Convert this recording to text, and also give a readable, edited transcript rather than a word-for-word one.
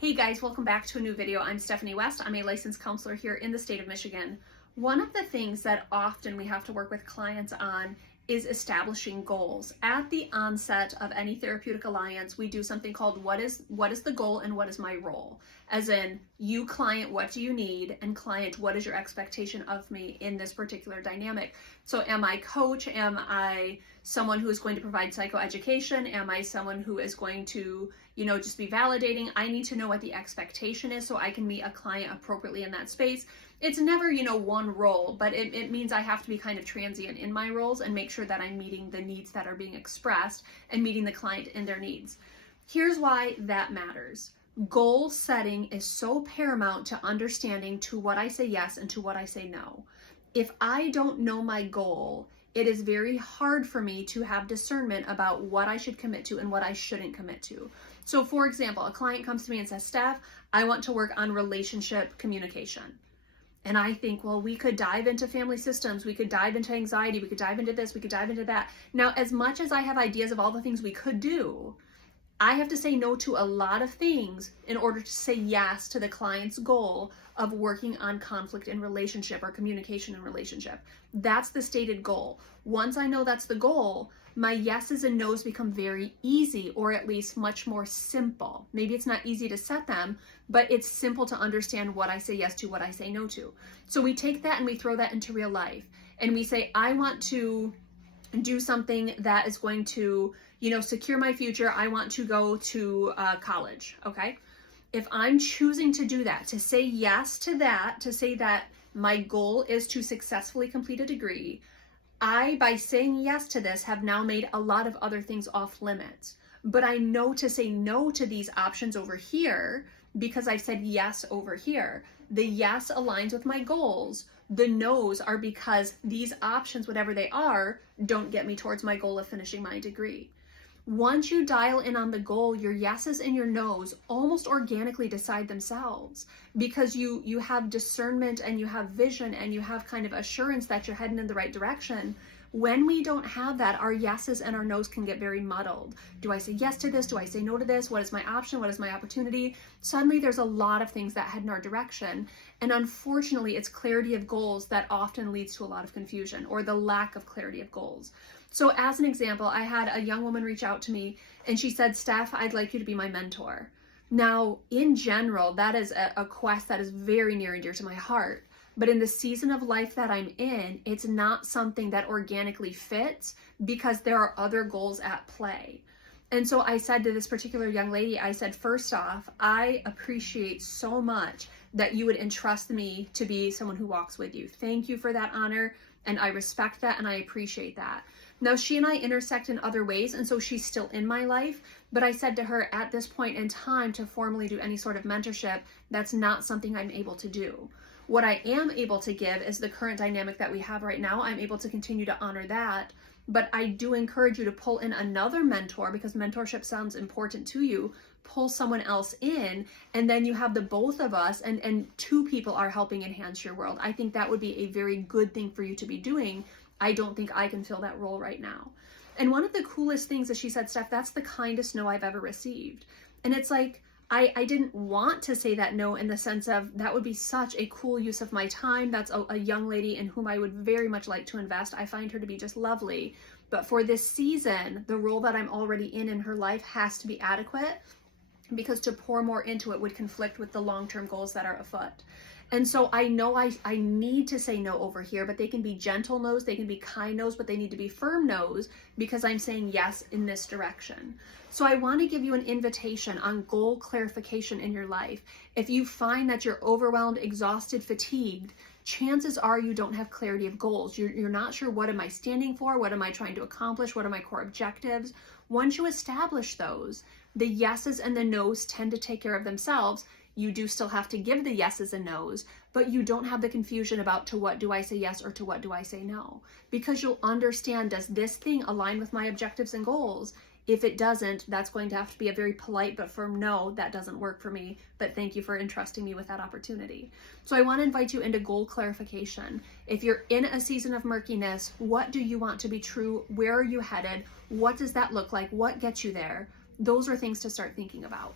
Hey guys, welcome back to a new video. I'm Stephanie West. I'm a licensed counselor here in the state of Michigan. One of the things that often we have to work with clients on is establishing goals. At the onset of any therapeutic alliance, we do something called what is the goal and what is my role? As in, you client, what do you need? And client, what is your expectation of me in this particular dynamic? So am I coach? Am I someone who is going to provide psychoeducation? Am I someone who is going to, just be validating? I need to know what the expectation is so I can meet a client appropriately in that space. It's never, one role, but it means I have to be kind of transient in my roles and make sure that I'm meeting the needs that are being expressed and meeting the client in their needs. Here's why that matters. Goal setting is so paramount to understanding to what I say yes and to what I say no. If I don't know my goal, it is very hard for me to have discernment about what I should commit to and what I shouldn't commit to. So for example, a client comes to me and says, Steph, I want to work on relationship communication. And I think, well, we could dive into family systems, we could dive into anxiety, we could dive into this, we could dive into that. Now, as much as I have ideas of all the things we could do, I have to say no to a lot of things in order to say yes to the client's goal of working on conflict in relationship or communication in relationship. That's the stated goal. Once I know that's the goal, my yeses and nos become very easy, or at least much more simple. Maybe it's not easy to set them, but it's simple to understand what I say yes to, what I say no to. So we take that and we throw that into real life. And we say, I want to do something that is going to, secure my future. I want to go to college, okay? If I'm choosing to do that, to say yes to that, to say that my goal is to successfully complete a degree, I, by saying yes to this, have now made a lot of other things off limits. But I know to say no to these options over here because I've said yes over here. The yes aligns with my goals. The no's are because these options, whatever they are, don't get me towards my goal of finishing my degree. Once you dial in on the goal, your yeses and your nos almost organically decide themselves because you have discernment and you have vision and you have kind of assurance that you're heading in the right direction. When we don't have that, our yeses and our nos can get very muddled. Do I say yes to this? Do I say no to this? What is my option? What is my opportunity? Suddenly there's a lot of things that head in our direction. And unfortunately, it's clarity of goals that often leads to a lot of confusion or the lack of clarity of goals. So as an example, I had a young woman reach out to me and she said, Steph, I'd like you to be my mentor. Now, in general, that is a quest that is very near and dear to my heart. But in the season of life that I'm in, it's not something that organically fits because there are other goals at play. And so I said to this particular young lady, I said, first off, I appreciate so much that you would entrust me to be someone who walks with you. Thank you for that honor. And I respect that and I appreciate that. Now, she and I intersect in other ways, and so she's still in my life, but I said to her at this point in time to formally do any sort of mentorship, that's not something I'm able to do. What I am able to give is the current dynamic that we have right now. I'm able to continue to honor that, but I do encourage you to pull in another mentor because mentorship sounds important to you. Pull someone else in, and then you have the both of us, and two people are helping enhance your world. I think that would be a very good thing for you to be doing. I don't think I can fill that role right now. And one of the coolest things is she said, Steph, that's the kindest no I've ever received. And it's like, I didn't want to say that no in the sense of that would be such a cool use of my time. That's a young lady in whom I would very much like to invest. I find her to be just lovely. But for this season, the role that I'm already in her life has to be adequate because to pour more into it would conflict with the long-term goals that are afoot. And so I know I need to say no over here, but they can be gentle no's, they can be kind no's, but they need to be firm no's because I'm saying yes in this direction. So I want to give you an invitation on goal clarification in your life. If you find that you're overwhelmed, exhausted, fatigued, chances are you don't have clarity of goals. You're not sure, what am I standing for? What am I trying to accomplish? What are my core objectives? Once you establish those, the yeses and the nos tend to take care of themselves. You do still have to give the yeses and nos, but you don't have the confusion about to what do I say yes or to what do I say no, because you'll understand, does this thing align with my objectives and goals? If it doesn't, that's going to have to be a very polite but firm no, that doesn't work for me, but thank you for entrusting me with that opportunity. So I want to invite you into goal clarification. If you're in a season of murkiness, what do you want to be true? Where are you headed? What does that look like? What gets you there? Those are things to start thinking about.